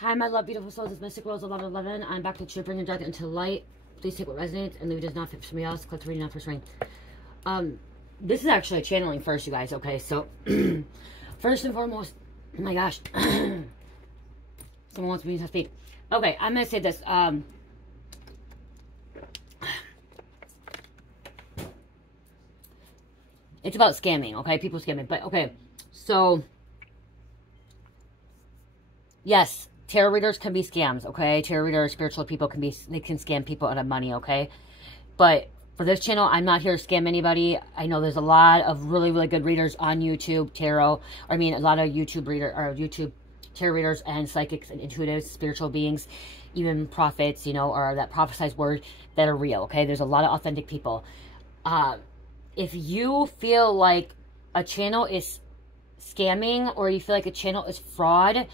Hi, my love, beautiful souls. It's Mystic Rose 1111. I'm back with you, bringing dark into light. Please take what resonates and leave it does not fit for somebody else. Click the reading out first ring. This is actually a channeling first, you guys. Okay, so first and foremost, oh my gosh, someone wants me to speak. Okay, I'm gonna say this. It's about scamming, okay? People scamming, but okay. So yes, tarot readers can be scams, okay? Tarot readers, spiritual people can scam people out of money, okay? But for this channel, I'm not here to scam anybody. I know there's a lot of really, really good readers on YouTube, tarot. I mean, a lot of YouTube tarot readers and psychics and intuitives, spiritual beings, even prophets, you know, or that prophesized word that are real, okay? There's a lot of authentic people. If you feel like a channel is scamming, or you feel like a channel is fraud,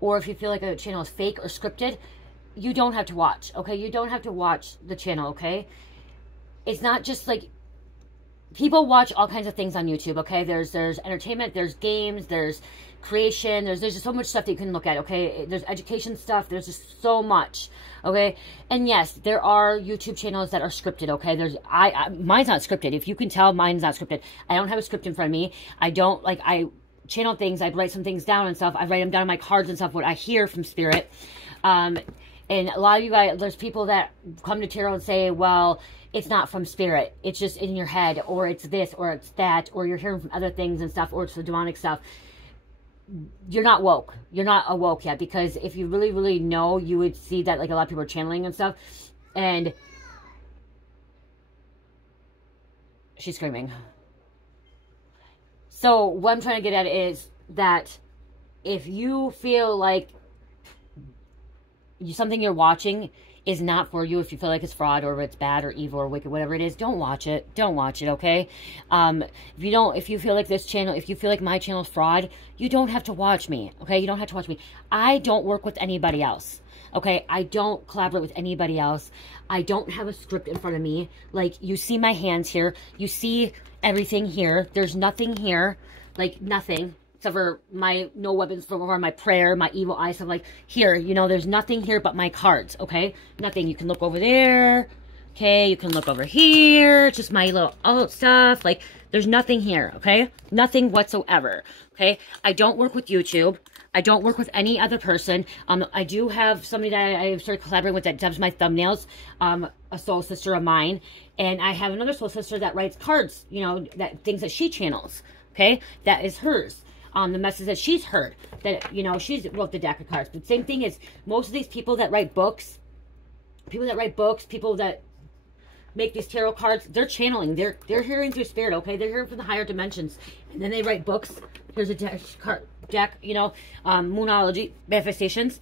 or if you feel like a channel is fake or scripted, you don't have to watch, okay? You don't have to watch the channel, okay? It's not just like, people watch all kinds of things on YouTube, okay? There's entertainment, there's games, there's creation, there's just so much stuff that you can look at, okay? There's education stuff, there's just so much, okay? And yes, there are YouTube channels that are scripted, okay? Mine's not scripted. If you can tell, mine's not scripted. I don't have a script in front of me. I channel things, I write some things down and stuff. I write them down on my cards and stuff, what I hear from spirit. And a lot of you guys, there's people that come to tarot and say, well, it's not from spirit. It's just in your head, or it's this, or it's that, or you're hearing from other things and stuff, or it's the demonic stuff. You're not woke. You're not awoke yet, because if you really, really know, you would see that like a lot of people are channeling and stuff. And she's screaming. So what I'm trying to get at is that if you feel like something you're watching is not for you, if you feel like it's fraud or it's bad or evil or wicked, whatever it is, don't watch it. Don't watch it, okay? If you feel like this channel, if you feel like my channel is fraud, you don't have to watch me, okay? You don't have to watch me. I don't work with anybody else, okay? I don't collaborate with anybody else. I don't have a script in front of me. Like, you see my hands here. You see everything here. There's nothing here, like nothing. Except for my no weapons for my prayer, my evil eye stuff. Like here, you know, there's nothing here but my cards, okay? Nothing. You can look over there, okay? You can look over here. Just my little alt stuff. Like, there's nothing here, okay? Nothing whatsoever, okay? I don't work with YouTube. I don't work with any other person. I do have somebody that I started collaborating with that does my thumbnails, a soul sister of mine. And I have another soul sister that writes cards, you know, things that she channels, okay? That is hers. The message that she's heard, that, you know, she's wrote the deck of cards. But same thing is, most of these people that write books, people that make these tarot cards, they're channeling. They're hearing through spirit, okay? They're hearing from the higher dimensions. And then they write books. Here's a deck, you know, moonology, manifestations.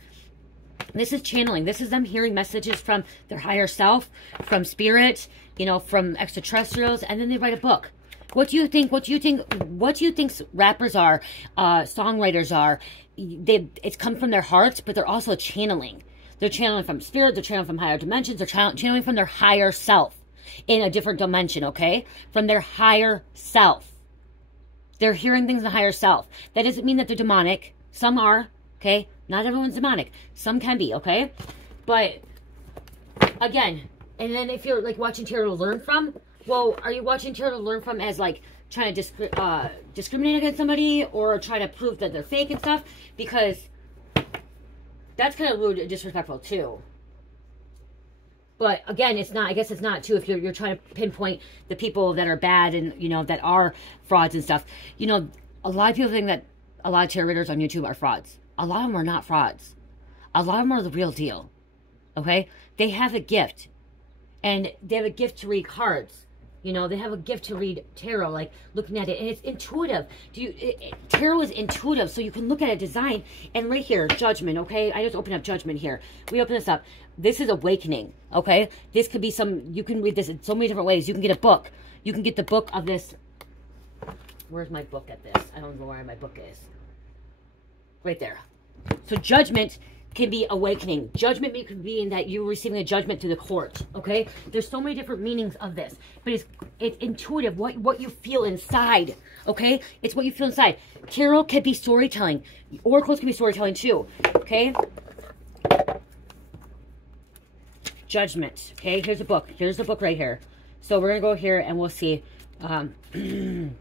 This is channeling. This is them hearing messages from their higher self, from spirit, you know, from extraterrestrials, and then they write a book. What do you think rappers are, songwriters are? It's come from their hearts, but they're also channeling. They're channeling from spirit, they're channeling from higher dimensions, they're channeling from their higher self in a different dimension, okay? From their higher self. They're hearing things in the higher self. That doesn't mean that they're demonic. Some are, okay? Not everyone's demonic. Some can be, okay? But, again, and then if you're, like, watching tarot to learn from, well, are you watching tarot to learn from as, like, trying to discriminate against somebody, or try to prove that they're fake and stuff? Because that's kind of rude and disrespectful, too. But, again, it's not, I guess it's not, too, if you're trying to pinpoint the people that are bad and, you know, that are frauds and stuff. You know, a lot of people think that a lot of tarot readers on YouTube are frauds. A lot of them are not frauds. A lot of them are the real deal, okay? They have a gift, and they have a gift to read cards. You know, they have a gift to read tarot, like looking at it, and it's intuitive. Tarot is intuitive, so you can look at a design, and right here, Judgment, okay? I just opened up Judgment here. We open this up. This is awakening, okay? This could be you can read this in so many different ways. You can get a book. You can get the book of this. Where's my book at this? I don't know where my book is. Right there. So Judgment can be awakening. Judgment could be in that you're receiving a judgment through the court, okay? There's so many different meanings of this, but it's intuitive, what you feel inside, okay? It's what you feel inside. Tarot can be storytelling. Oracles can be storytelling too, okay? Judgment. Okay, here's a book. Here's the book right here. So we're going to go here and we'll see. And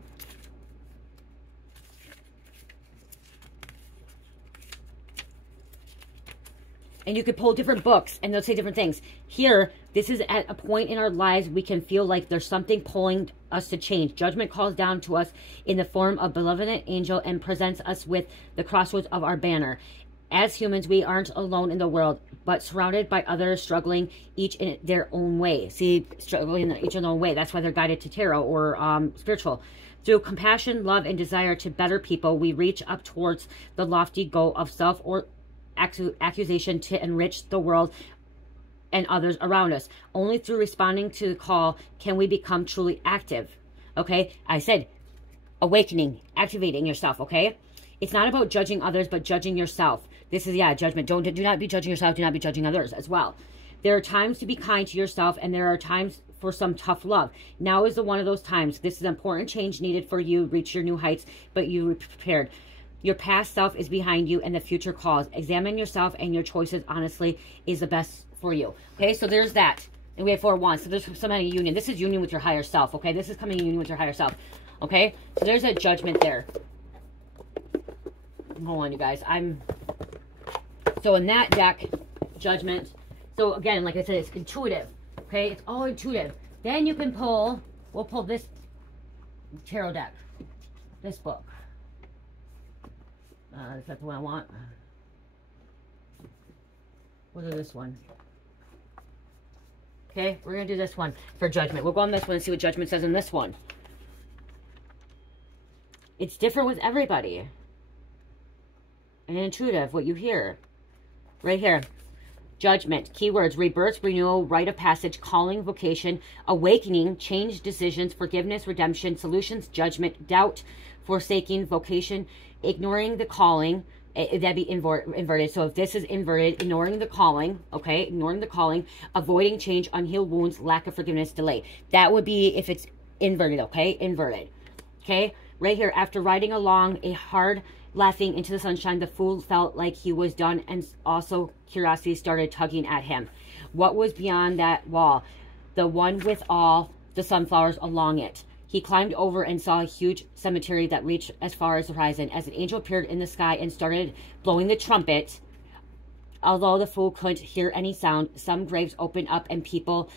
you could pull different books and they'll say different things. Here, this is at a point in our lives we can feel like there's something pulling us to change. Judgment calls down to us in the form of benevolent angel and presents us with the crossroads of our banner. As humans, we aren't alone in the world, but surrounded by others struggling each in their own way. See, struggling each in their own way. That's why they're guided to tarot or spiritual. Through compassion, love, and desire to better people, we reach up towards the lofty goal of self or accusation to enrich the world and others around us. Only through responding to the call can we become truly active. Okay, I said awakening, activating yourself. Okay, it's not about judging others, but judging yourself. This is, yeah, judgment. Do not be judging yourself. Do not be judging others as well. There are times to be kind to yourself, and there are times for some tough love. Now is the one of those times. This is an important change needed for you to reach your new heights, but you are prepared. Your past self is behind you and the future calls. Examine yourself and your choices honestly is the best for you. Okay, so there's that. And we have 4 wands. So there's some kind of union. This is union with your higher self. Okay, this is coming in union with your higher self. Okay, so there's a judgment there. Hold on, you guys. So in that deck, judgment. So again, like I said, it's intuitive. Okay, it's all intuitive. Then you can pull, we'll pull this tarot deck. This book. Is that the one I want? What is this one? Okay, we're going to do this one for judgment. We'll go on this one and see what judgment says in this one. It's different with everybody. And intuitive, what you hear. Right here. Judgment. Keywords: rebirth, renewal, rite of passage, calling, vocation, awakening, change, decisions, forgiveness, redemption, solutions, judgment, doubt, forsaking, vocation, ignoring the calling. That'd be inverted. So if this is inverted, ignoring the calling, okay, ignoring the calling, avoiding change, unhealed wounds, lack of forgiveness, delay. That would be if it's inverted, okay, inverted. Okay, right here, after riding along a hard laughing into the sunshine, the fool felt like he was done, and also curiosity started tugging at him. What was beyond that wall? The one with all the sunflowers along it. He climbed over and saw a huge cemetery that reached as far as the horizon. As an angel appeared in the sky and started blowing the trumpet, although the fool couldn't hear any sound, some graves opened up and people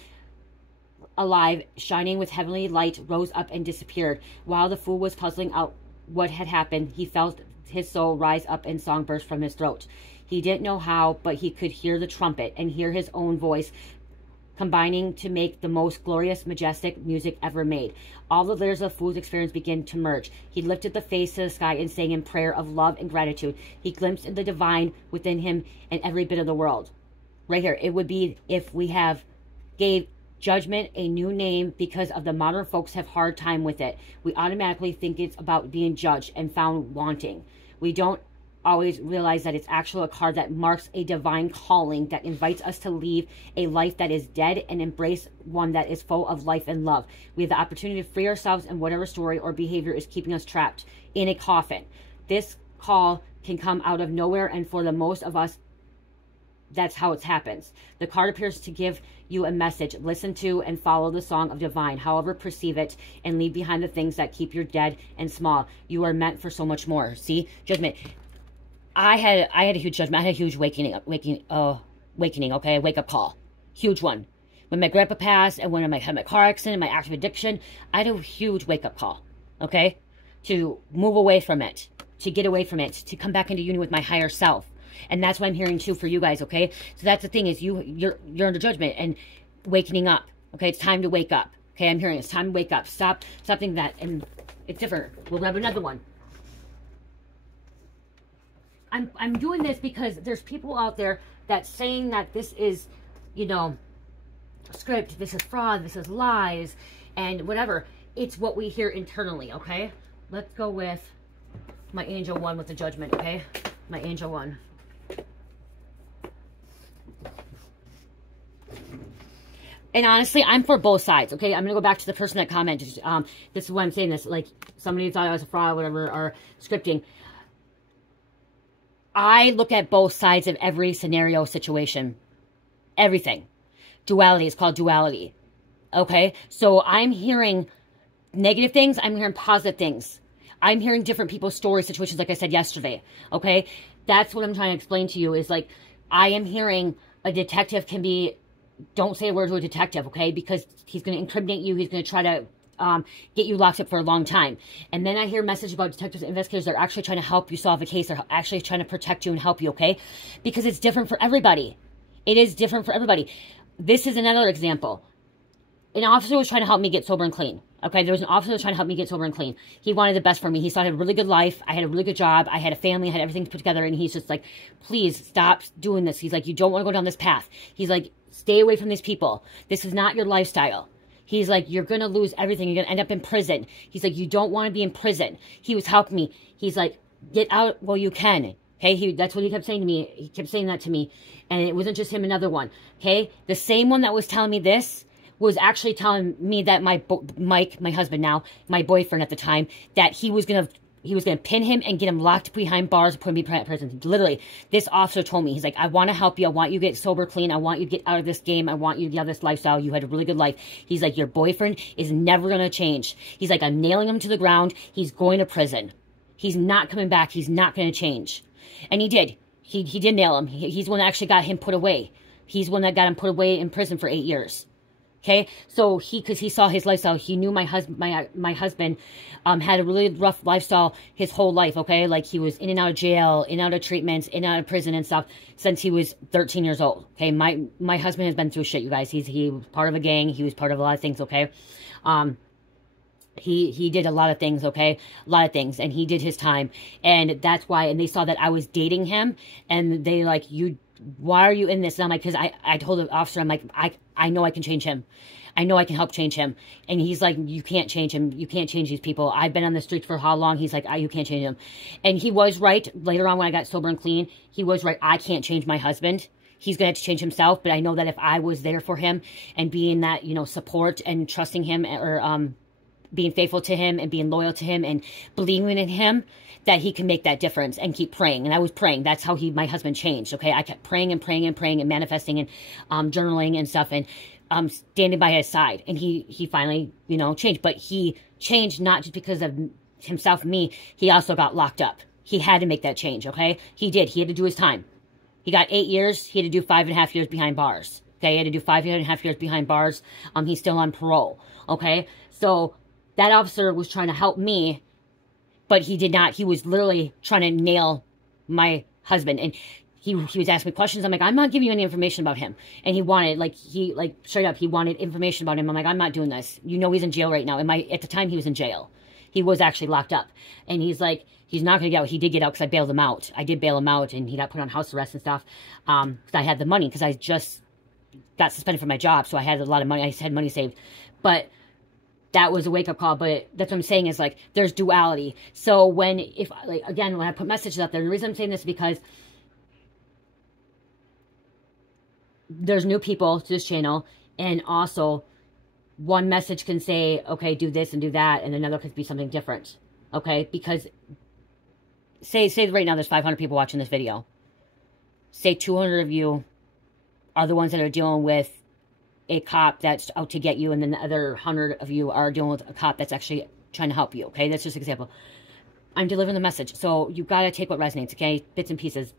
alive, shining with heavenly light, rose up and disappeared. While the fool was puzzling out what had happened, he felt his soul rise up and song burst from his throat. He didn't know how, but he could hear the trumpet and hear his own voice combining to make the most glorious, majestic music ever made. All the layers of fool's experience began to merge. He lifted the face to the sky and sang in prayer of love and gratitude. He glimpsed the divine within him and every bit of the world. Right here, it would be if we gave judgment a new name, because of the modern folks have hard time with it. We automatically think it's about being judged and found wanting. We don't always realize that it's actually a card that marks a divine calling that invites us to leave a life that is dead and embrace one that is full of life and love. We have the opportunity to free ourselves in whatever story or behavior is keeping us trapped in a coffin. This call can come out of nowhere, and for the most of us, that's how it happens. The card appears to give you a message. Listen to and follow the song of divine, however perceive it, and leave behind the things that keep you dead and small. You are meant for so much more. See? Judgment. I had a huge judgment. I had a huge awakening, okay? A wake-up call. Huge one. When my grandpa passed and when I had my car accident, my active addiction, I had a huge wake-up call, okay? To move away from it, to get away from it, to come back into union with my higher self. And that's what I'm hearing too for you guys, okay? So that's the thing, is you're under judgment and waking up, okay? It's time to wake up, okay? I'm hearing it's time to wake up. Stop thinking that, and it's different. We'll grab another one. I'm doing this because there's people out there that saying that this is, you know, script, this is fraud, this is lies, and whatever. It's what we hear internally, okay? Let's go with my angel one with the judgment, okay? My angel one. And honestly, I'm for both sides, okay? I'm going to go back to the person that commented. This is why I'm saying this. Like, somebody thought I was a fraud, whatever, or scripting. I look at both sides of every scenario, situation. Everything. Duality. It's called duality. Okay? So I'm hearing negative things. I'm hearing positive things. I'm hearing different people's stories, situations, like I said yesterday. Okay? That's what I'm trying to explain to you is like, I am hearing a detective can be, don't say a word to a detective, okay? Because he's going to incriminate you. He's going to try to get you locked up for a long time. And then I hear a message about detectives and investigators that are actually trying to help you solve a case. They're actually trying to protect you and help you, okay? Because it's different for everybody. It is different for everybody. This is another example. An officer was trying to help me get sober and clean. Okay, there was an officer that was trying to help me get sober and clean. He wanted the best for me. He thought I had a really good life. I had a really good job. I had a family. I had everything put together. And he's just like, please stop doing this. He's like, you don't want to go down this path. He's like, stay away from these people. This is not your lifestyle. He's like, you're going to lose everything. You're going to end up in prison. He's like, you don't want to be in prison. He was helping me. He's like, get out while you can. Okay, that's what he kept saying to me. He kept saying that to me. And it wasn't just him, another one. Okay, the same one that was telling me this was actually telling me that Mike, my husband now, my boyfriend at the time, that he was gonna pin him and get him locked behind bars, put him in prison. Literally, this officer told me, he's like, I want to help you. I want you to get sober, clean. I want you to get out of this game. I want you to get out of this lifestyle. You had a really good life. He's like, your boyfriend is never gonna change. He's like, I'm nailing him to the ground. He's going to prison. He's not coming back. He's not gonna change. And he did. He did nail him. He's the one that actually got him put away. He's the one that got him put away in prison for 8 years. Okay, so because he saw his lifestyle, he knew my husband had a really rough lifestyle his whole life. Okay, like he was in and out of jail, in and out of treatments, in and out of prison and stuff since he was 13 years old. Okay, my husband has been through shit, you guys. He was part of a gang. He was part of a lot of things. Okay, he did a lot of things. Okay, a lot of things, and he did his time, and that's why. And they saw that I was dating him, and they like, you, why are you in this? And I'm like, because I told the officer, I'm like, I know I can change him. I know I can help change him. And he's like, you can't change him. You can't change these people. I've been on the streets for how long? He's like, you can't change him. And he was right. Later on when I got sober and clean, he was right. I can't change my husband. He's going to have to change himself. But I know that if I was there for him and being that, you know, support and trusting him, or being faithful to him and being loyal to him and believing in him, that he can make that difference, and keep praying. And I was praying. That's how my husband changed. Okay. I kept praying and praying and praying and manifesting and journaling and stuff, and standing by his side. And he finally, you know, changed. But he changed not just because of himself and me. He also got locked up. He had to make that change. Okay. He did. He had to do his time. He got 8 years. He had to do 5.5 years behind bars. Okay. He had to do 5.5 years behind bars. He's still on parole. Okay. So that officer was trying to help me, but he did not. He was literally trying to nail my husband. And he was asking me questions. I'm like, I'm not giving you any information about him. And he wanted, straight up, he wanted information about him. I'm like, I'm not doing this. You know he's in jail right now. At the time, he was in jail. He was actually locked up. And he's like, he's not going to get out. He did get out because I bailed him out. I did bail him out, and he got put on house arrest and stuff. Because I had the money, because I just got suspended from my job. So I had a lot of money. I had money saved. But that was a wake-up call. But that's what I'm saying is, like, there's duality. So when I put messages out there, the reason I'm saying this is because there's new people to this channel, and also one message can say, okay, do this and do that, and another could be something different. Okay, because say right now there's 500 people watching this video. Say 200 of you are the ones that are dealing with a cop that's out to get you, and then the other 100 of you are dealing with a cop that's actually trying to help you. Okay, that's just an example. I'm delivering the message, so you gotta take what resonates. Okay, bits and pieces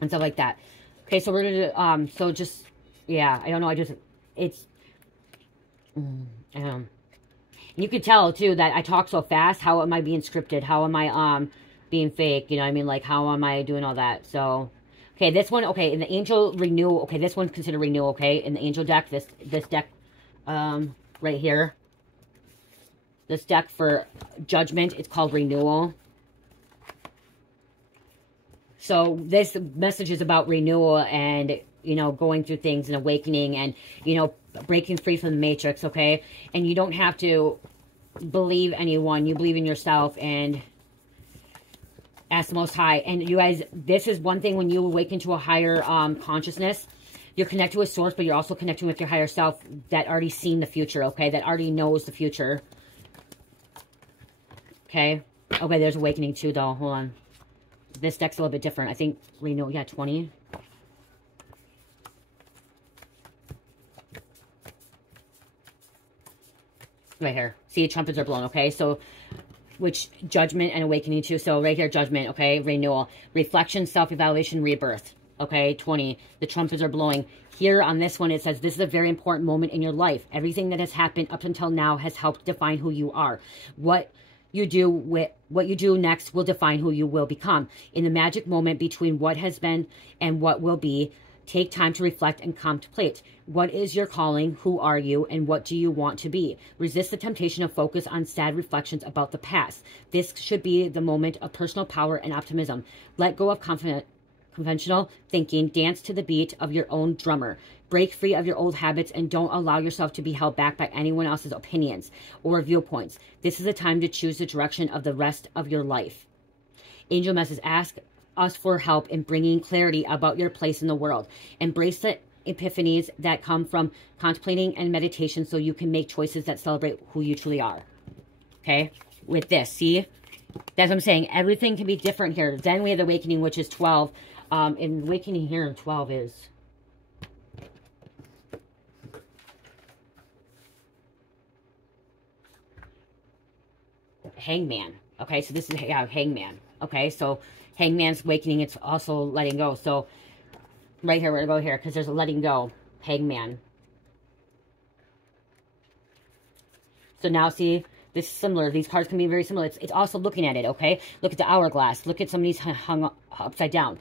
and stuff like that. Okay, so we're gonna so just, yeah, I don't know. You could tell too that I talk so fast. How am I being scripted? How am I being fake? You know what I mean? Like, how am I doing all that? So, okay, this one, okay, in the angel renewal, okay, this one's considered renewal, okay? In the angel deck, this deck right here. This deck for judgment, it's called renewal. So this message is about renewal and, you know, going through things and awakening and, you know, breaking free from the matrix, okay? And you don't have to believe anyone. You believe in yourself and ask the Most High. And you guys, this is one thing when you awaken to a higher consciousness. You're connected with Source, but you're also connecting with your higher self that already seen the future, okay? That already knows the future. Okay? Okay, there's awakening too, though. Hold on. This deck's a little bit different. I think renewal, yeah, 20. right here. See, trumpets are blown, okay? So, which Judgment and Awakening too. So right here, Judgment, okay? Renewal. Reflection, self-evaluation, rebirth. Okay, 20. The trumpets are blowing. Here on this one, it says, this is a very important moment in your life. Everything that has happened up until now has helped define who you are. What you do next will define who you will become. In the magic moment between what has been and what will be, take time to reflect and contemplate. What is your calling? Who are you? And what do you want to be? Resist the temptation of focus on sad reflections about the past. This should be the moment of personal power and optimism. Let go of conventional thinking. Dance to the beat of your own drummer. Break free of your old habits and don't allow yourself to be held back by anyone else's opinions or viewpoints. This is the time to choose the direction of the rest of your life. Angel message, ask us for help in bringing clarity about your place in the world. Embrace the epiphanies that come from contemplating and meditation so you can make choices that celebrate who you truly are. Okay? With this, see? That's what I'm saying. Everything can be different here. Then we have the Awakening, which is 12. And Awakening here in 12 is... Hangman. Okay, so this is Hangman. Okay, so Hangman's Awakening, it's also letting go. So right here, we're going to go here because there's a letting go. Hangman. So now see, this is similar. These cards can be very similar. It's also looking at it, okay? Look at the hourglass. Look at somebody's hung upside down.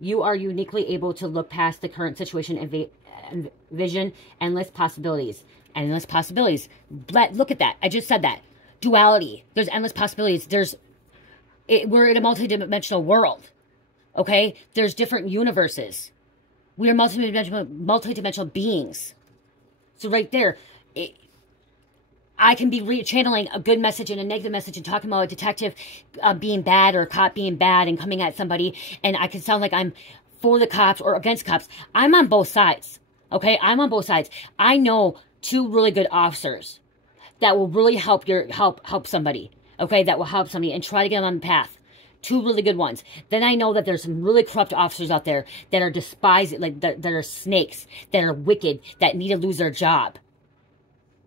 You are uniquely able to look past the current situation and envision endless possibilities. Endless possibilities. Look at that. I just said that. Duality. There's endless possibilities. We're in a multidimensional world. Okay? There's different universes. We are multidimensional beings. So right there, I can be channeling a good message and a negative message and talking about a detective being bad or a cop being bad and coming at somebody, and I can sound like I'm for the cops or against cops. I'm on both sides. Okay? I'm on both sides. I know 2 really good officers that will really help somebody, okay, that will help somebody and try to get them on the path. 2 really good ones. Then I know that there's some really corrupt officers out there that are despised, like that are snakes, that are wicked, that need to lose their job.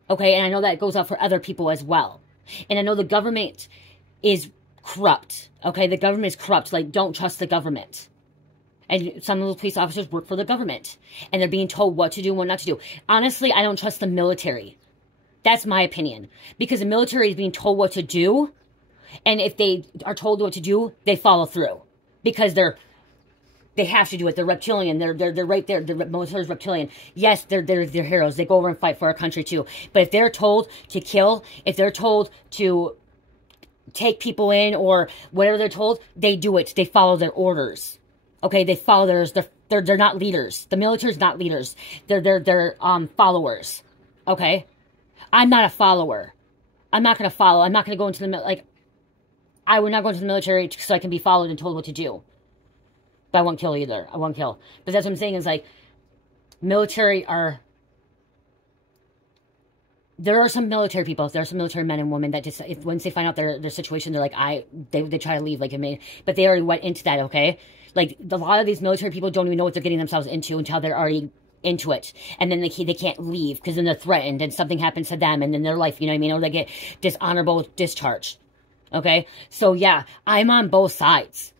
Okay, and I know that goes out for other people as well. And I know the government is corrupt. Okay, the government is corrupt. Like, don't trust the government. And some of those police officers work for the government, and they're being told what to do and what not to do. Honestly, I don't trust the military. That's my opinion. Because the military is being told what to do. And if they are told what to do, they follow through. Because they have to do it. They're reptilian. They're right there. The military is reptilian. Yes, they're heroes. They go over and fight for our country too. But if they're told to kill, if they're told to take people in or whatever they're told, they do it. They follow their orders. Okay, they follow theirs. They're not leaders. The military is not leaders. They're followers. Okay? I'm not a follower. I'm not going to follow. I'm not going to go into the military. Like, I would not go into the military so I can be followed and told what to do. But I won't kill either. I won't kill. But that's what I'm saying is, like, military are... There are some military people. There are some military men and women that just, once they find out their situation, they're like, they try to leave. Like, but they already went into that, okay? Like, a lot of these military people don't even know what they're getting themselves into until they're already into it, and then they can't leave because then they're threatened and something happens to them and then their life, you know what I mean, or they get dishonorable discharge. Okay, so yeah, I'm on both sides.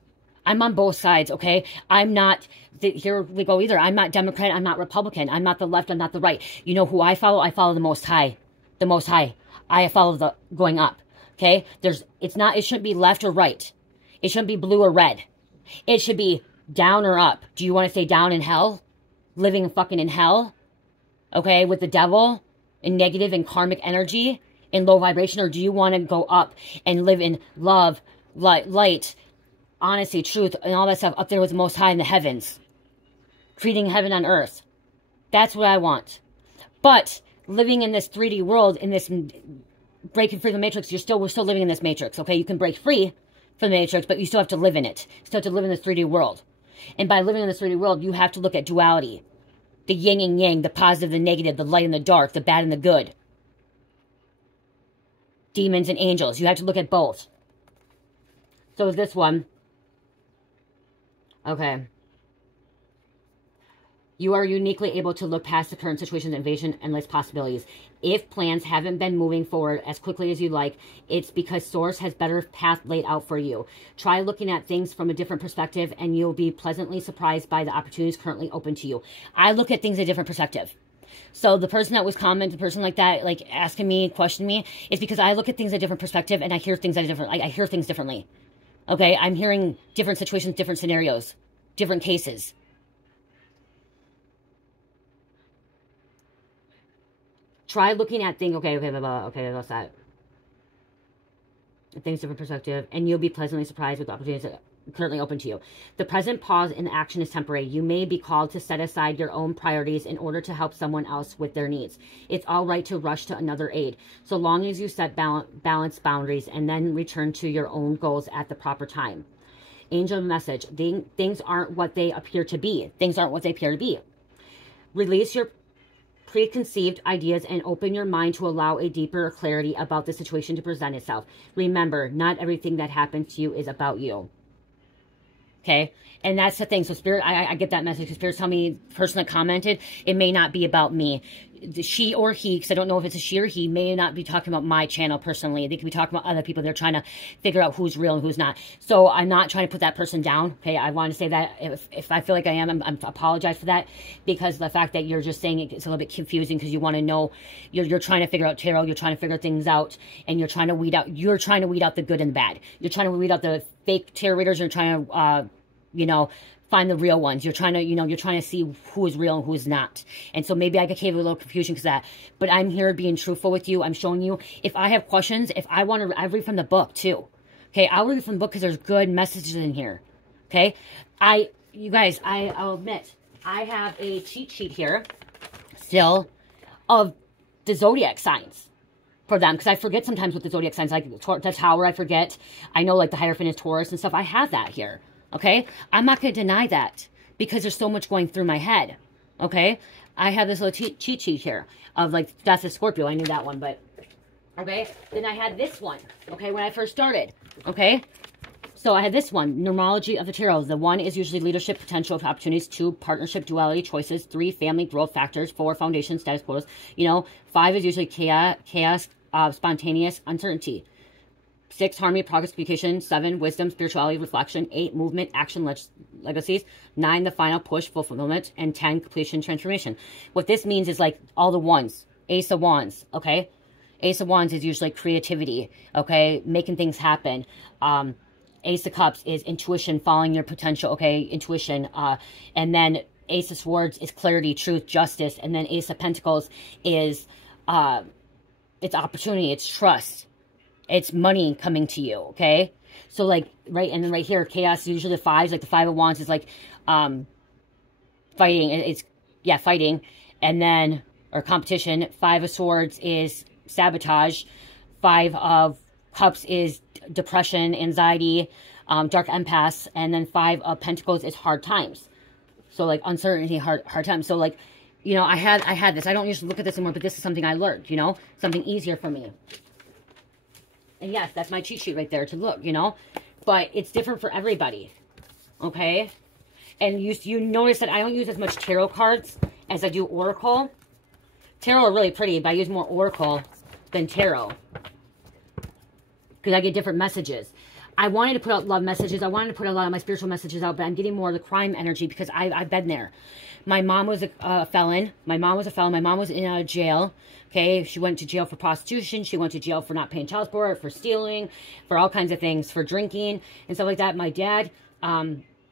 I'm on both sides. Okay, I'm not here we go either. I'm not Democrat. I'm not Republican. I'm not the left. I'm not the right. You know who I follow? I follow the Most High. The Most High. I follow the going up. Okay, it shouldn't be left or right. It shouldn't be blue or red. It should be down or up. Do you want to stay down in hell? Living fucking in hell, okay, with the devil, and negative and karmic energy, in low vibration, or do you want to go up and live in love, light, honesty, truth, and all that stuff up there with the Most High in the heavens, creating heaven on earth? That's what I want. But living in this 3D world, in this breaking free from the matrix, we're still living in this matrix, okay? You can break free from the matrix, but you still have to live in it. You still have to live in this 3D world. And by living in this 3D world, you have to look at duality. The yin and yang, the positive, the negative, the light and the dark, the bad and the good. Demons and angels. You have to look at both. So is this one. Okay. You are uniquely able to look past the current situations, invasion, endless possibilities. If plans haven't been moving forward as quickly as you'd like, it's because Source has better path laid out for you. Try looking at things from a different perspective and you'll be pleasantly surprised by the opportunities currently open to you. I look at things a different perspective. So the person that was commenting, the person like that, like asking me, questioning me, is because I look at things a different perspective and I hear things at a different, I hear things differently. Okay, I'm hearing different situations, different scenarios, different cases. Try looking at things, okay, that's that. Things different perspective, and you'll be pleasantly surprised with the opportunities that are currently open to you. The present pause in action is temporary. You may be called to set aside your own priorities in order to help someone else with their needs. It's all right to rush to another aid, so long as you set balance boundaries and then return to your own goals at the proper time. Angel message. Things aren't what they appear to be. Things aren't what they appear to be. Release your preconceived ideas and open your mind to allow a deeper clarity about the situation to present itself. Remember, not everything that happens to you is about you. Okay? And that's the thing. So Spirit, I get that message. Spirit tell me, the person that commented, it may not be about me. She or he, because I don't know if it's a she or he, may not be talking about my channel personally. They could be talking about other people. They're trying to figure out who's real and who's not. So I'm not trying to put that person down. Okay, I want to say that if I feel like I am, I apologize for that, because the fact that you're just saying it's a little bit confusing because you want to know, you're trying to figure out tarot, you're trying to figure things out, and you're trying to weed out the good and the bad. You're trying to weed out the fake tarot readers. You're trying to find the real ones. You're trying to see who is real and who is not. And so maybe I gave a little confusion because that, but I'm here being truthful with you. I'm showing you, if I have questions, if I want to, I read from the book too. Okay. I'll read from the book because there's good messages in here. Okay. You guys, I'll admit, I have a cheat sheet here still of the zodiac signs for them, because I forget sometimes with the zodiac signs, like the Tower, I forget. I know like the Hierophant is Taurus and stuff. I have that here. Okay, I'm not going to deny that because there's so much going through my head. Okay, I have this little cheat sheet here of like, that's a Scorpio. I knew that one, but okay. Then I had this one, okay, when I first started. Okay, so I had this one, numerology of the tarot. The 1 is usually leadership, potential, opportunities. 2, partnership, duality, choices. 3, family, growth factors. 4, foundation, status quotas. 5 is usually chaos, spontaneous, uncertainty. 6, harmony, progress, communication. 7, wisdom, spirituality, reflection. 8, movement, action, legacies. 9, the final push, fulfillment. And 10, completion, transformation. What this means is like all the ones. Ace of Wands, okay? Ace of Wands is usually creativity, okay? Making things happen. Ace of Cups is intuition, following your potential, okay? Intuition. And then Ace of Swords is clarity, truth, justice. And then Ace of Pentacles is it's opportunity, it's trust. It's money coming to you, okay? So, like, right, and then right here, chaos is usually the 5s. Like, the 5 of Wands is, like, fighting. Fighting. And then, or competition. 5 of Swords is sabotage. 5 of Cups is depression, anxiety, dark empaths. And then 5 of Pentacles is hard times. So, like, uncertainty, hard times. So, like, I had this. I don't usually look at this anymore, but this is something I learned, Something easier for me. And yes, that's my cheat sheet right there to look, But it's different for everybody, okay? And you notice that I don't use as much tarot cards as I do oracle. Tarot are really pretty, but I use more oracle than tarot. Because I get different messages. I wanted to put out love messages. I wanted to put a lot of my spiritual messages out, but I'm getting more of the crime energy because I've been there. My mom was a felon. My mom was a felon. My mom was in and out of jail. Okay, she went to jail for prostitution. She went to jail for not paying child support, for stealing, for all kinds of things, for drinking and stuff like that. My dad,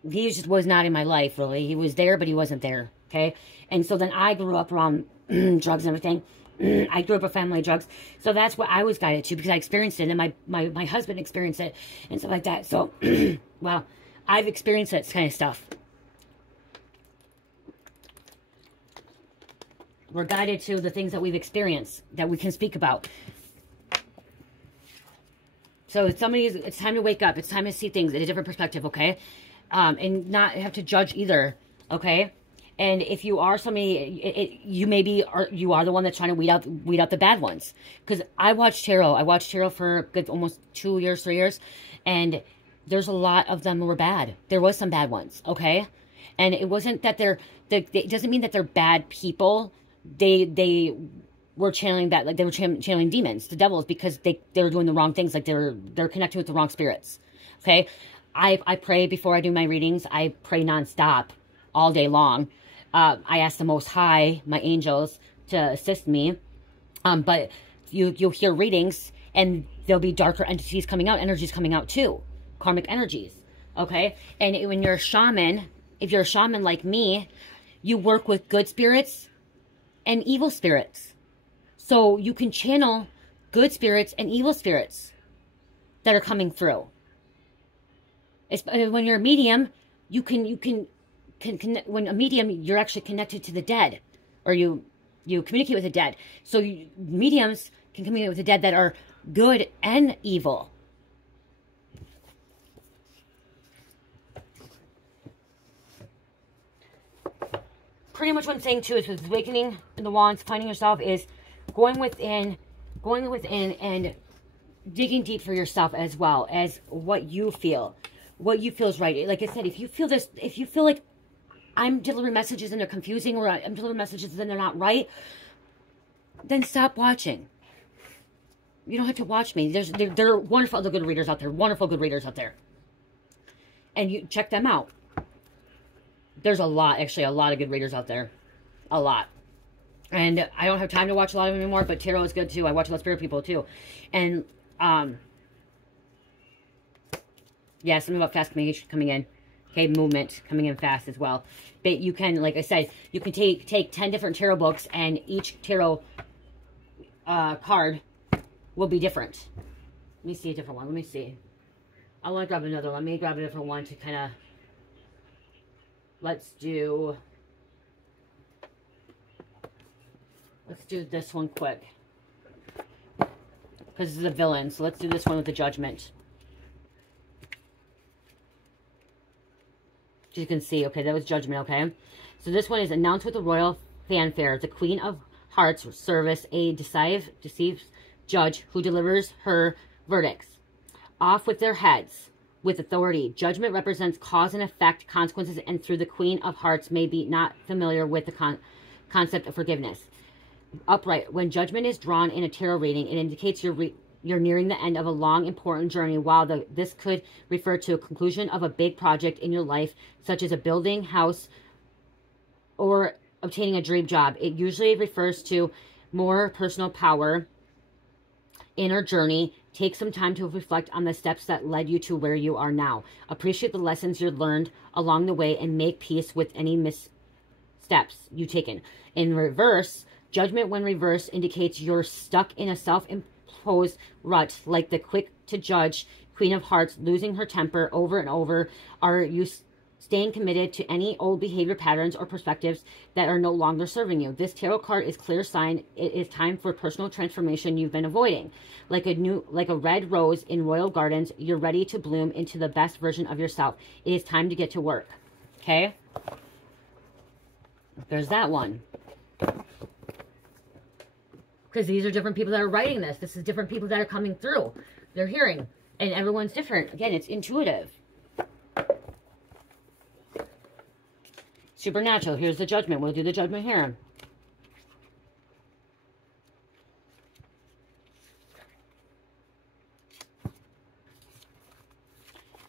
he just was not in my life, really. He was there, but he wasn't there, okay? And so then I grew up around drugs and everything. I grew up a family of drugs. So that's what I was guided to because I experienced it, and my husband experienced it and stuff like that. So, well, I've experienced that kind of stuff. We're guided to the things that we've experienced that we can speak about. So it's time to wake up. It's time to see things in a different perspective, okay? And not have to judge either, okay? And if you are somebody, you are the one that's trying to weed out the bad ones. Because I watched tarot. I watched tarot for almost 2 years, 3 years, and there's a lot of them that were bad. There was some bad ones, okay? And it wasn't that they're it doesn't mean that they're bad people. They were channeling that, like they were channeling demons, the devils, because they were doing the wrong things. Like they're connecting with the wrong spirits. Okay. I pray before I do my readings. I pray nonstop all day long. I ask the Most High, my angels, to assist me. But you'll hear readings and there'll be darker entities coming out, energies coming out too. Karmic energies. Okay. And when you're a shaman, if you're a shaman like me, you work with good spirits and evil spirits. So you can channel good spirits and evil spirits that are coming through. When you're a medium, you can when a medium, you're actually connected to the dead, or you communicate with the dead. So mediums can communicate with the dead that are good and evil. Pretty much what I'm saying too is with awakening in the wands, finding yourself, is going within and digging deep for yourself, as well as what you feel is right. Like I said, if you feel this, if you feel like I'm delivering messages and they're confusing, or I'm delivering messages and they're not right, then stop watching. You don't have to watch me. There are wonderful other good readers out there. Wonderful good readers out there. And you check them out. There's a lot, actually, a lot of good readers out there. A lot. And I don't have time to watch a lot of them anymore, but tarot is good too. I watch a lot of spirit people too. And, yeah, something about fast communication coming in. Okay, movement coming in fast as well. But you can, like I said, you can take 10 different tarot books, and each tarot card will be different. Let me see a different one. Let me see. I want to grab another one. Let me grab a different one to kind of... Let's do this one quick. Because this is a villain. So let's do this one with the Judgment. As you can see, okay, that was Judgment, okay? So this one is announced with a royal fanfare. The Queen of Hearts service a deceived judge who delivers her verdicts. Off with their heads. With authority. Judgment represents cause and effect, consequences, and through the Queen of Hearts may be not familiar with the concept of forgiveness. Upright. When judgment is drawn in a tarot reading, it indicates you're nearing the end of a long, important journey. While this could refer to a conclusion of a big project in your life, such as a building, house, or obtaining a dream job, it usually refers to more personal power, inner journey. Take some time to reflect on the steps that led you to where you are now. Appreciate the lessons you've learned along the way and make peace with any missteps you've taken. In reverse, judgment when reversed indicates you're stuck in a self-imposed rut, like the quick to judge Queen of Hearts losing her temper over and over. Are you staying committed to any old behavior patterns or perspectives that are no longer serving you? This tarot card is clear sign it is time for personal transformation you've been avoiding. Like a red rose in royal gardens, you're ready to bloom into the best version of yourself. It is time to get to work. Okay? There's that one. Because these are different people that are writing this. This is different people that are coming through. They're hearing. And everyone's different. Again, it's intuitive. Supernatural. Here's the Judgment. We'll do the Judgment here.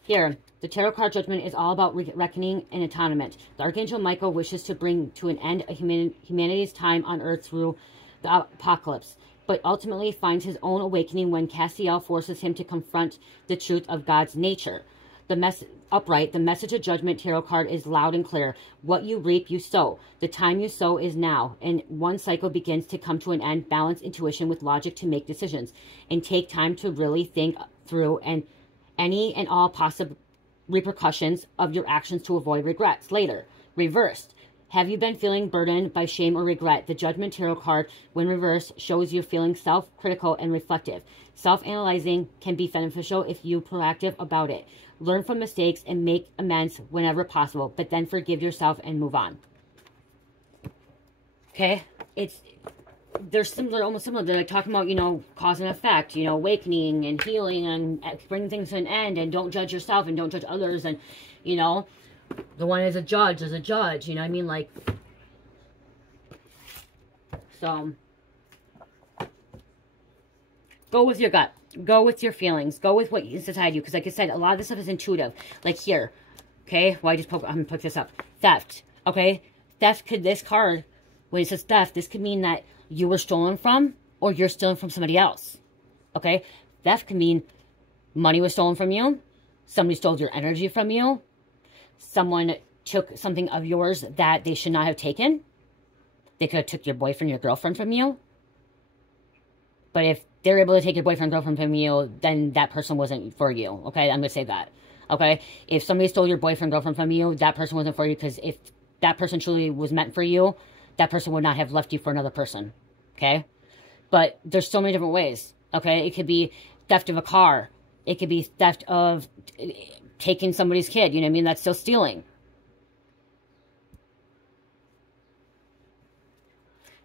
Here, the tarot card Judgment is all about reckoning and atonement. The Archangel Michael wishes to bring to an end humanity's time on Earth through the apocalypse, but ultimately finds his own awakening when Castiel forces him to confront the truth of God's nature. Upright, the message of Judgment tarot card is loud and clear. What you reap, you sow. The time you sow is now, and one cycle begins to come to an end. Balance intuition with logic to make decisions, and take time to really think through any and all possible repercussions of your actions to avoid regrets later. Reversed. Have you been feeling burdened by shame or regret? The Judgment tarot card, when reversed, shows you feeling self-critical and reflective. Self-analyzing can be beneficial if you're proactive about it. Learn from mistakes and make amends whenever possible, but then forgive yourself and move on. Okay? They're similar, almost similar. They're like talking about, you know, cause and effect, you know, awakening and healing and bringing things to an end, and don't judge yourself and don't judge others. And, you know, the one is a judge, you know what I mean? Like, So, go with your gut. Go with your feelings. Go with what is inside you. Because like I said, a lot of this stuff is intuitive. Like here. Okay? Well, I'm going to pick this up. Theft. Okay? Theft could, this card, when it says theft, this could mean that you were stolen from or you're stealing from somebody else. Okay? Theft can mean money was stolen from you. Somebody stole your energy from you. Someone took something of yours that they should not have taken. They could have took your boyfriend, your girlfriend from you. But if they're able to take your boyfriend, girlfriend from you, then that person wasn't for you. Okay? I'm going to say that. Okay? If somebody stole your boyfriend, girlfriend from you, that person wasn't for you, because if that person truly was meant for you, that person would not have left you for another person. Okay? But there's so many different ways. Okay? It could be theft of a car. It could be theft of taking somebody's kid. You know what I mean? That's still stealing.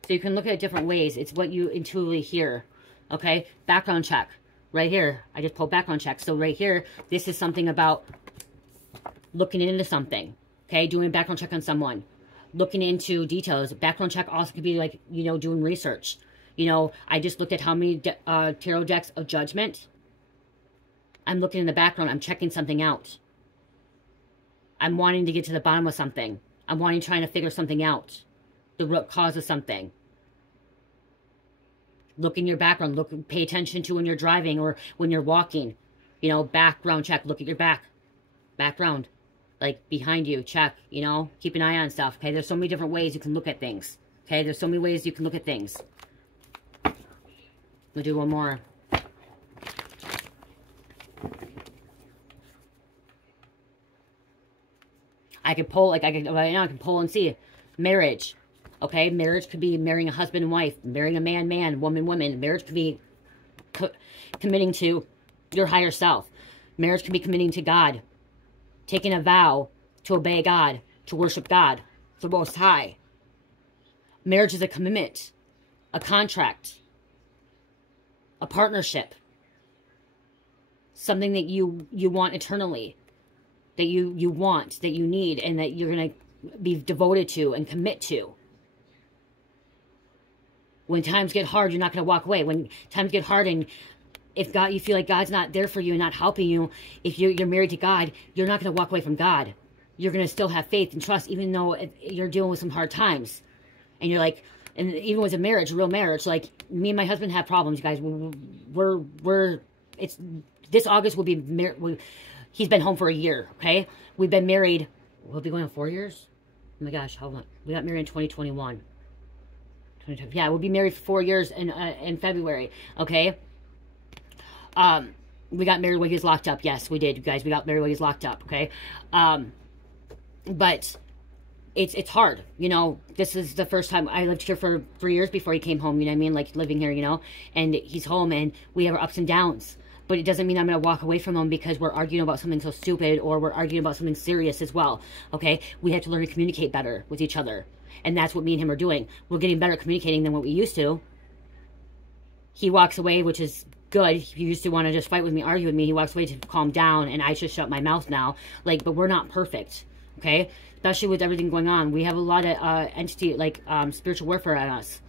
So you can look at it different ways. It's what you intuitively hear. Okay? Background check. Right here. I just pulled background check. So right here, this is something about looking into something. Okay? Doing a background check on someone. Looking into details. Background check also could be like, you know, doing research. You know, I just looked at how many tarot decks of Judgment. I'm looking in the background. I'm checking something out. I'm wanting to get to the bottom of something. I'm trying to figure something out. The root cause of something. Look in your background. Pay attention to when you're driving or when you're walking. You know, background check. Look at your back. Background. Like behind you. Check. You know, keep an eye on stuff. Okay, there's so many different ways you can look at things. Okay, there's so many ways you can look at things. We'll do one more. I could pull, like, right now I can pull and see. Marriage. Okay? Marriage could be marrying a husband and wife. Marrying a man, man. Woman, woman. Marriage could be committing to your higher self. Marriage can be committing to God. Taking a vow to obey God. To worship God. The Most High. Marriage is a commitment. A contract. A partnership. Something that you want eternally. That you want, that you need, and that you're going to be devoted to and commit to. When times get hard, you're not going to walk away. When times get hard and if God, you feel like God's not there for you and not helping you, if you're married to God, you're not going to walk away from God. You're going to still have faith and trust, even though you're dealing with some hard times. And you're like, and even with a marriage, a real marriage, like me and my husband have problems, you guys. It's this August will be married. He's been home for a year, okay? We've been married, we'll be going on 4 years? Oh my gosh, how long? We got married in 2021. Yeah, we'll be married for 4 years in February, okay? We got married while he was locked up. Yes, we did, you guys. We got married while he was locked up, okay? But it's hard, you know? This is the first time. I lived here for 3 years before he came home, you know what I mean? Like, living here, you know? And he's home, and we have our ups and downs. But it doesn't mean I'm going to walk away from him because we're arguing about something so stupid or we're arguing about something serious as well, okay? We have to learn to communicate better with each other. And that's what me and him are doing. We're getting better at communicating than what we used to. He walks away, which is good. He used to want to just fight with me, argue with me. He walks away to calm down, and I just shut my mouth now. Like, but we're not perfect, okay? Especially with everything going on. We have a lot of entity, like, spiritual warfare on us.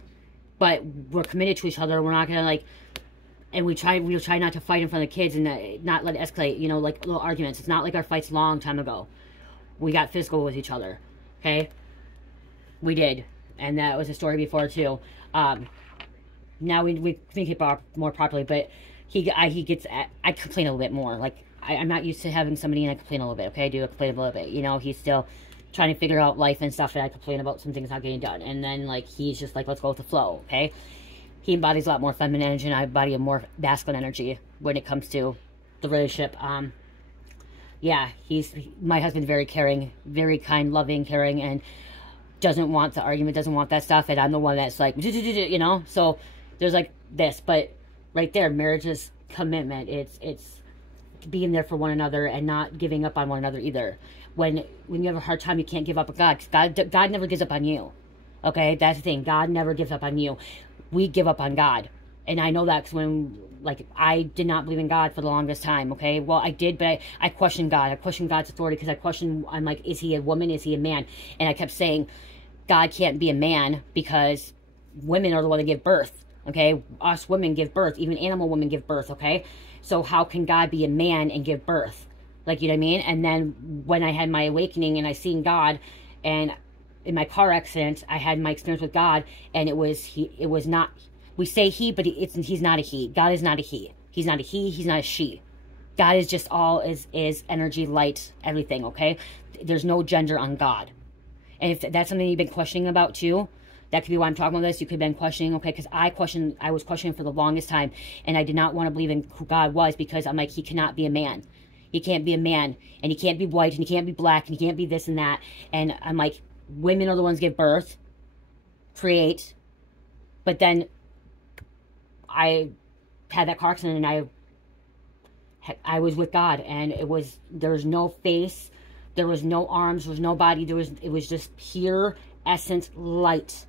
But we're committed to each other. We're not going to, like... And we'll try not to fight in front of the kids and not let it escalate, you know, like little arguments. It's not like our fights a long time ago. We got physical with each other, okay? We did. And that was a story before, too. Now we communicate more properly, but I complain a little bit more. Like, I'm not used to having somebody and I complain a little bit, okay? I do complain a little bit. You know, he's still trying to figure out life and stuff, and I complain about some things not getting done. And then, like, he's just like, let's go with the flow, okay? He embodies a lot more feminine energy, and I embody a more masculine energy when it comes to the relationship. Yeah, my husband's very caring, very kind, loving, caring, and doesn't want the argument, doesn't want that stuff, and I'm the one that's like, you know? So there's like this, but right there, marriage is commitment. It's being there for one another and not giving up on one another either. When you have a hard time, you can't give up on God, 'cause God never gives up on you. Okay, that's the thing. God never gives up on you. We give up on God. And I know that because when, like, I did not believe in God for the longest time, okay? Well, I did, but I questioned God. I questioned God's authority because I'm like, is he a woman? Is he a man? And I kept saying, God can't be a man because women are the one that give birth, okay? Us women give birth. Even animal women give birth, okay? So how can God be a man and give birth? Like, you know what I mean? And then when I had my awakening and I seen God, and in my car accident, I had my experience with God, and it was not, we say he, but he's not a he. God is not a he. He's not a he, he's not a she. God is just all is energy, light, everything, okay? There's no gender on God. And if that's something you've been questioning about too, that could be why I'm talking about this. You could have been questioning, okay, because I was questioning for the longest time, and I did not want to believe in who God was, because I'm like, he cannot be a man. He can't be a man, and he can't be white, and he can't be black, and he can't be this and that. And I'm like, women are the ones give birth, create, but then I had that car accident, and I was with God, and there was no face, there was no arms, there was no body, it was just pure essence, light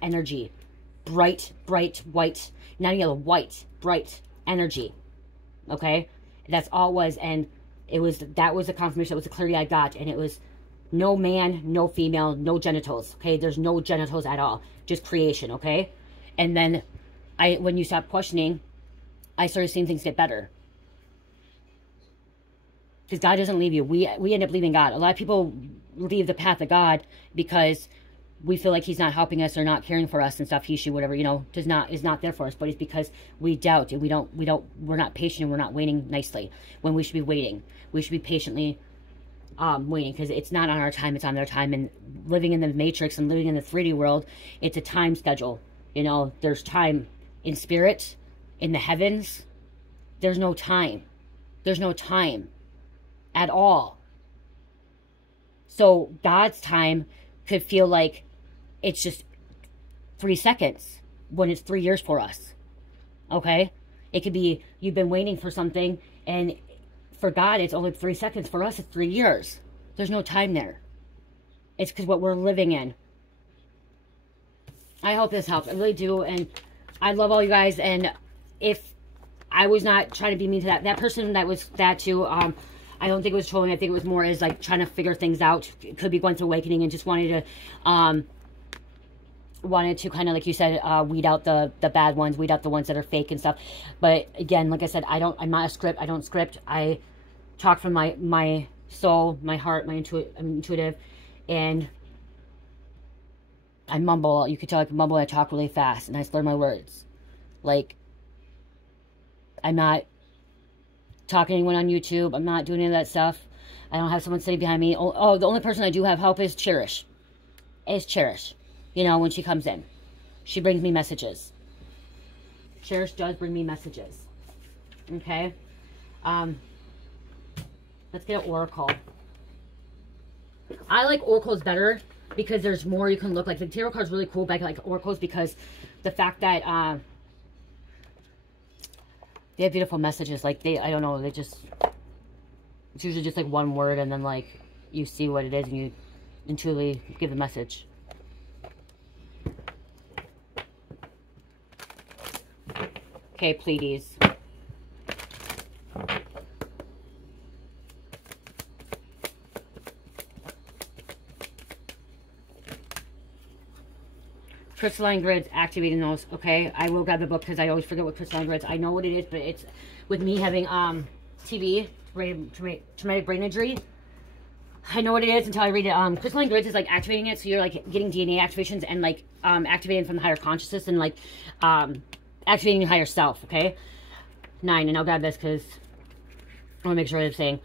energy, bright white, not yellow, white, bright energy, okay? That's all it was, and that was the confirmation, that was the clarity I got, and it was no man, no female, no genitals, okay? There's no genitals at all, just creation, okay? And then when you stop questioning, I started seeing things get better. Because God doesn't leave you. We end up leaving God. A lot of people leave the path of God because we feel like he's not helping us or not caring for us and stuff. He, she, whatever, you know, is not there for us. But it's because we doubt and we're not patient and we're not waiting nicely when we should be waiting. We should be patiently waiting, because it's not on our time, it's on their time. And living in the matrix and living in the 3D world, it's a time schedule. You know, there's time in spirit, in the heavens. There's no time. There's no time at all. So God's time could feel like it's just 3 seconds when it's 3 years for us. Okay? It could be you've been waiting for something, and for God it's only 3 seconds. For us it's 3 years. There's no time there. It's because what we're living in. I hope this helps. I really do. And I love all you guys. And if I was not trying to be mean to that person that was that too, I don't think it was trolling. I think it was more as like trying to figure things out. It could be going through awakening and just wanted to kind of, like you said, weed out the bad ones, weed out the ones that are fake and stuff. But again, like I said, I'm not a script. I don't script. I talk from my soul, my heart, I'm intuitive, and I mumble. You could tell I can mumble. I talk really fast, and I slur my words. Like, I'm not talking to anyone on YouTube. I'm not doing any of that stuff. I don't have someone sitting behind me. Oh, the only person I do have help is Cherish. You know, when she comes in, she brings me messages. Cherish does bring me messages. Okay. Let's get an oracle. I like oracles better because there's more you can look. Like, the tarot card's really cool, but I like oracles because the fact that they have beautiful messages. Like, I don't know, it's usually just like one word, and then like you see what it is and you intuitively give the message. Okay, Pleiades. Crystalline grids, activating those. Okay, I will grab the book because I always forget what crystalline grids. I know what it is, but it's with me having TB, traumatic brain injury. I know what it is until I read it. Crystalline grids is like activating it, so you're like getting DNA activations and like activating from the higher consciousness and like activating your higher self. Okay, 9, and I'll grab this because I want to make sure what I'm saying.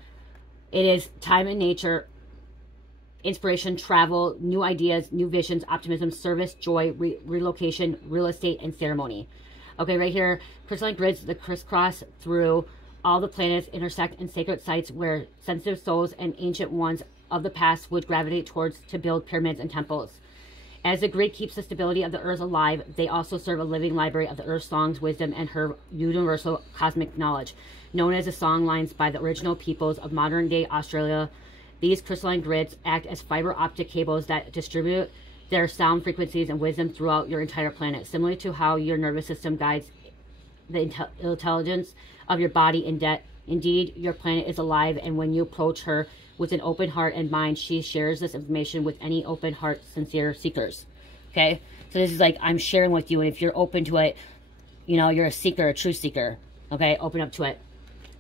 It is time in nature, inspiration, travel, new ideas, new visions, optimism, service, joy, relocation, real estate, and ceremony. Okay, right here, crystalline grids, the crisscross through all the planets, intersect in sacred sites where sensitive souls and ancient ones of the past would gravitate towards to build pyramids and temples. As the grid keeps the stability of the earth alive, they also serve a living library of the earth's songs, wisdom, and her universal cosmic knowledge, known as the song lines by the original peoples of modern-day Australia. These crystalline grids act as fiber optic cables that distribute their sound frequencies and wisdom throughout your entire planet, similar to how your nervous system guides the intelligence of your body. Indeed, your planet is alive, and when you approach her with an open heart and mind, she shares this information with any open heart, sincere seekers. Okay? So this is like, I'm sharing with you, and if you're open to it, you know, you're a seeker, a true seeker. Okay? Open up to it.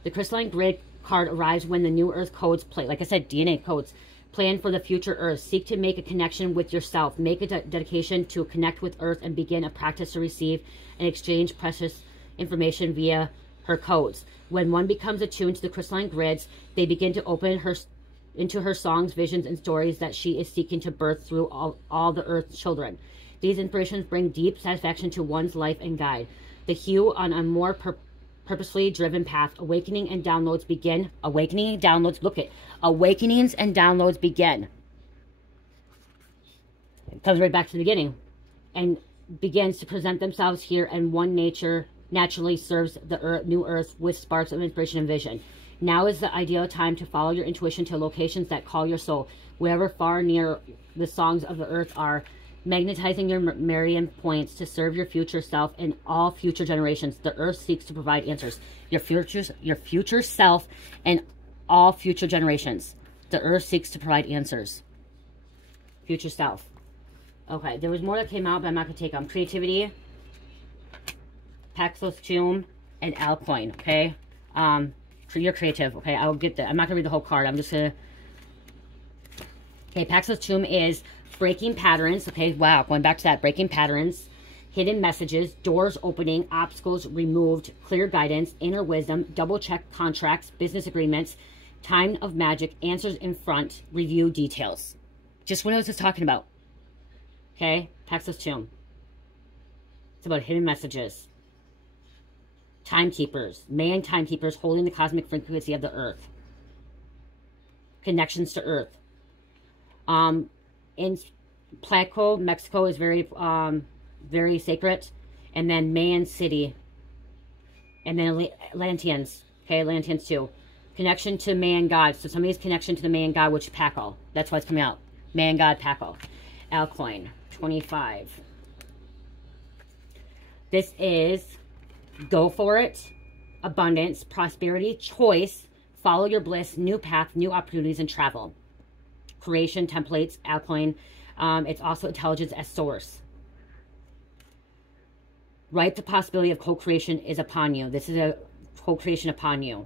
The crystalline grid card arrives when the new earth codes play. Like I said, DNA codes. Plan for the future earth. Seek to make a connection with yourself. Make a dedication to connect with earth and begin a practice to receive and exchange precious information via her codes. When one becomes attuned to the crystalline grids, they begin to open into her songs, visions, and stories that she is seeking to birth through all the earth's children. These inspirations bring deep satisfaction to one's life and guide the hue on a more purposefully driven path. Awakening and downloads begin. Awakening and downloads. Look at awakenings and downloads begin. It comes right back to the beginning, and begins to present themselves here, and one nature naturally serves the new earth with sparks of inspiration and vision. Now is the ideal time to follow your intuition to locations that call your soul, wherever far near the songs of the earth are, magnetizing your meridian points to serve your future self and all future generations. The earth seeks to provide answers. Your future self and all future generations. The earth seeks to provide answers. Future self. Okay, there was more that came out, but I'm not going to take them. Creativity, Paxos Tomb, and Alcoin, okay? You're creative, okay? I'll get that. I'm not going to read the whole card. I'm just going to... Okay, Paxos Tomb is breaking patterns, okay? Wow, going back to that. Breaking patterns, hidden messages, doors opening, obstacles removed, clear guidance, inner wisdom, double-check contracts, business agreements, time of magic, answers in front, review details. Just what I was just talking about. Okay, Paxos Tomb. It's about hidden messages. Timekeepers, man timekeepers holding the cosmic frequency of the earth. Connections to earth. In Placo, Mexico is very, very sacred. And then Mayan City. And then Atlanteans. Okay, Atlanteans too. Connection to Mayan God. So somebody's connection to the Mayan God, which is Paco. That's why it's coming out. Mayan God, Paco. Alcoin, 25. This is go for it, abundance, prosperity, choice, follow your bliss, new path, new opportunities, and travel. Creation, templates, Alcoin. It's also intelligence as source. Right, the possibility of co-creation is upon you. This is a co-creation upon you.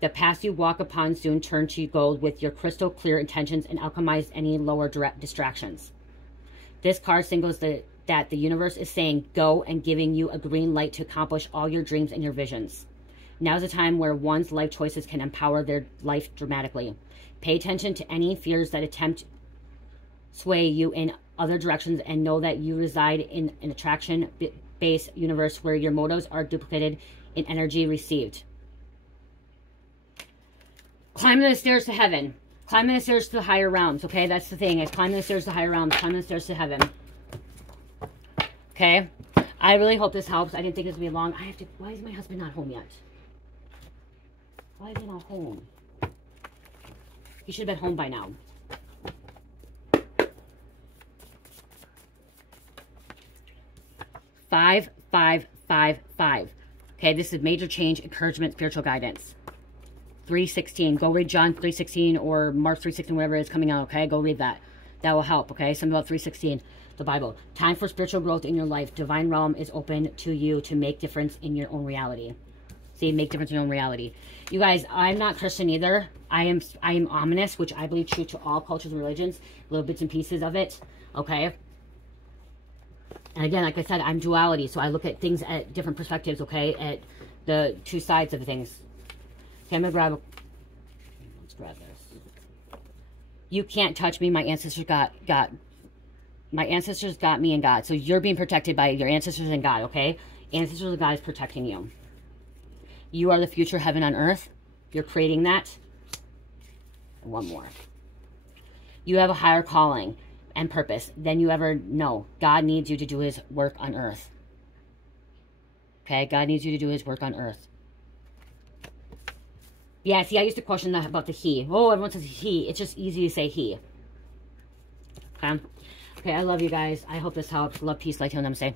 The path you walk upon soon turn to gold with your crystal clear intentions and alchemize any lower distractions. This card signals that the universe is saying go and giving you a green light to accomplish all your dreams and your visions. Now's a time where one's life choices can empower their life dramatically. Pay attention to any fears that attempt sway you in other directions, and know that you reside in an attraction-based universe where your motives are duplicated in energy received. Climbing the stairs to heaven. Climbing the stairs to the higher realms, okay? That's the thing. It's climbing the stairs to higher realms. Climbing the stairs to heaven. Okay? I really hope this helps. I didn't think this would be long. I have to... Why is my husband not home yet? Why is he not home? He should have been home by now. Five, 5, 5, 5. Okay, this is major change, encouragement, spiritual guidance. 3:16. Go read John 3:16 or Mark 3:16, whatever is coming out, okay? Go read that. That will help, okay? Something about 3:16, the Bible. Time for spiritual growth in your life. Divine realm is open to you to make difference in your own reality. See, make difference in your own reality. You guys, I'm not Christian either. I am ominous, which I believe true to all cultures and religions. Little bits and pieces of it, okay? And again, like I said, I'm duality, so I look at things at different perspectives, okay? At the two sides of things. Okay, I'm gonna let's grab this. You can't touch me. My ancestors got my ancestors got me and God. So you're being protected by your ancestors and God, okay? Ancestors and God is protecting you. You are the future heaven on earth. You're creating that. And one more. You have a higher calling and purpose than you ever know. God needs you to do his work on earth. Okay? God needs you to do his work on earth. Yeah, see, I used to question that about the he. Oh, everyone says he. It's just easy to say he. Okay? Okay, I love you guys. I hope this helps. Love, peace, light, heal, namaste.